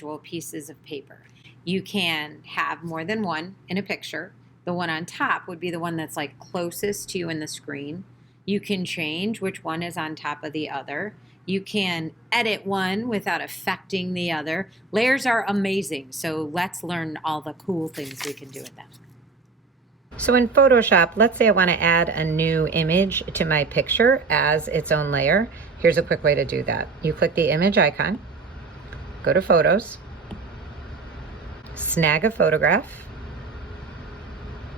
individual pieces of paper. You can have more than one in a picture. The one on top would be the one that's like closest to you in the screen. You can change which one is on top of the other. You can edit one without affecting the other. Layers are amazing, so let's learn all the cool things we can do with them. So in Photoshop, let's say I want to add a new image to my picture as its own layer. Here's a quick way to do that. You click the image icon, go to Photos, snag a photograph,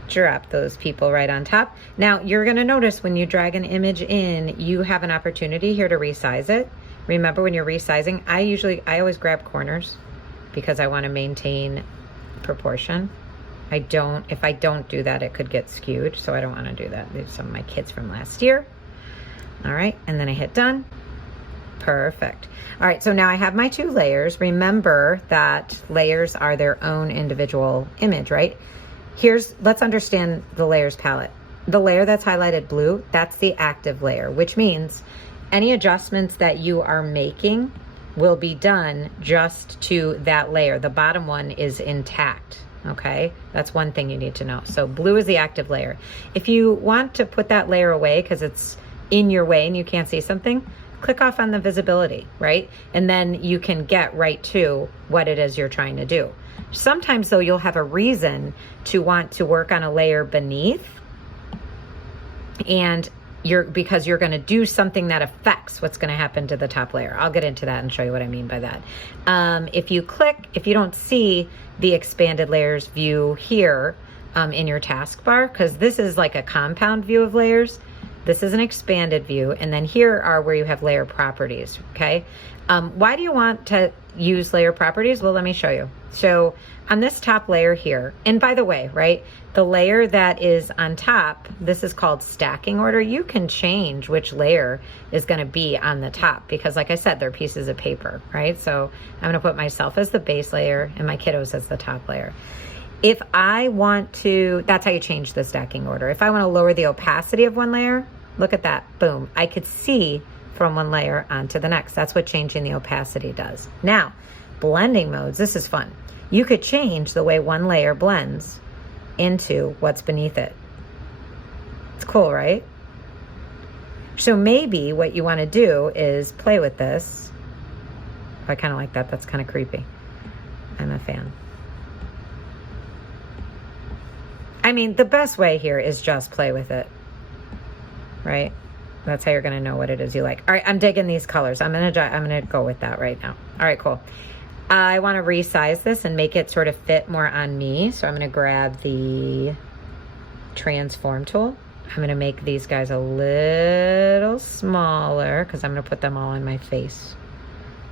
drop those people right on top. Now you're going to notice when you drag an image in, you have an opportunity here to resize it. Remember when you're resizing, I always grab corners because I want to maintain proportion. If I don't do that, it could get skewed, so I don't want to do that. These are some of my kids from last year. All right, and then I hit done. Perfect. All right, so now I have my two layers. Remember that layers are their own individual image, right? Let's understand the layers palette. The layer that's highlighted blue, that's the active layer, which means any adjustments that you are making will be done just to that layer. The bottom one is intact. Okay, that's one thing you need to know. So blue is the active layer. If you want to put that layer away because it's in your way and you can't see something, click off on the visibility, right? And then you can get right to what it is you're trying to do. Sometimes though, you'll have a reason to want to work on a layer beneath, and because you're going to do something that affects what's going to happen to the top layer. I'll get into that and show you what I mean by that. If you don't see the expanded layers view here in your taskbar, because this is like a compound view of layers, this is an expanded view, and then here are where you have layer properties, okay? Why do you want to use layer properties? Well, let me show you. So on this top layer here, and by the way, right, the layer that is on top, this is called stacking order. You can change which layer is going to be on the top because, like I said, they're pieces of paper, right? So I'm going to put myself as the base layer and my kiddos as the top layer. If I want to, that's how you change the stacking order. If I want to lower the opacity of one layer, look at that, boom. I could see from one layer onto the next. That's what changing the opacity does. Now, blending modes, this is fun. You could change the way one layer blends into what's beneath it. It's cool, right? So maybe what you want to do is play with this. I kind of like that. That's kind of creepy. I'm a fan. I mean, the best way here is just play with it, right? That's how you're going to know what it is you like. All right, I'm digging these colors. I'm going to go with that right now. All right, cool. I want to resize this and make it sort of fit more on me. So I'm going to grab the transform tool. I'm going to make these guys a little smaller because I'm going to put them all on my face.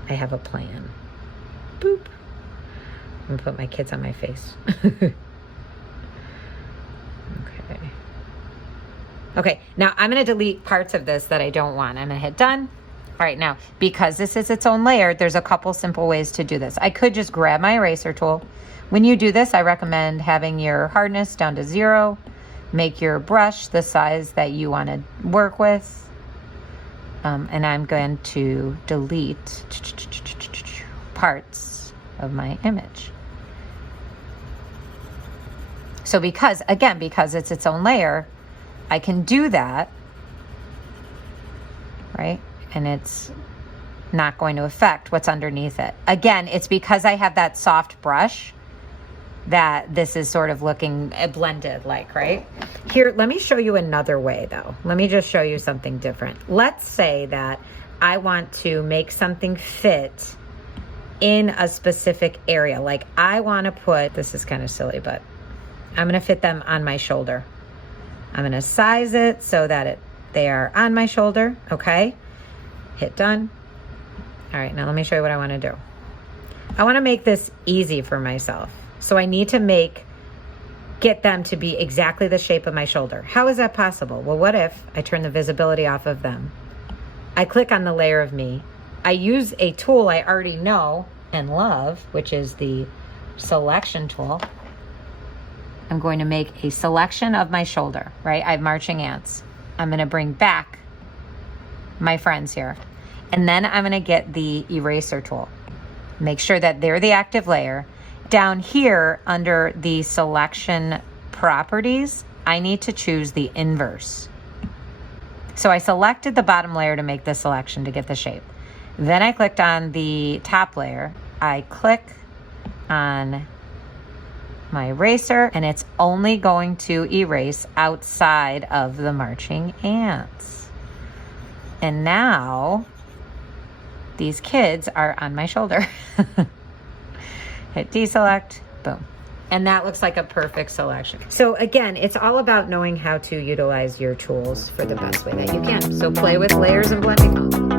I have a plan. Boop. I'm going to put my kids on my face. Okay, now I'm going to delete parts of this that I don't want. I'm going to hit done. All right, now, because this is its own layer, there's a couple simple ways to do this. I could just grab my eraser tool. When you do this, I recommend having your hardness down to 0. Make your brush the size that you want to work with. And I'm going to delete parts of my image. So because it's its own layer, I can do that, right? And it's not going to affect what's underneath it. Again, it's because I have that soft brush that this is sort of looking blended like, right? Here, let me show you another way though. Let me just show you something different. Let's say that I want to make something fit in a specific area. Like I want to put, this is kind of silly, but I'm going to fit them on my shoulder. I'm going to size it so that they are on my shoulder, okay? Hit done. All right, now let me show you what I want to do. I want to make this easy for myself. So I need to get them to be exactly the shape of my shoulder. How is that possible? Well, what if I turn the visibility off of them? I click on the layer of me. I use a tool I already know and love, which is the selection tool. I'm going to make a selection of my shoulder, right? I have marching ants. I'm going to bring back my friends here. And then I'm going to get the eraser tool. Make sure that they're the active layer. Down here under the selection properties, I need to choose the inverse. So I selected the bottom layer to make the selection to get the shape. Then I clicked on the top layer. I click on my eraser, and it's only going to erase outside of the marching ants. And now these kids are on my shoulder. Hit deselect, boom. And that looks like a perfect selection. So again, it's all about knowing how to utilize your tools for the best way that you can. So play with layers and blending.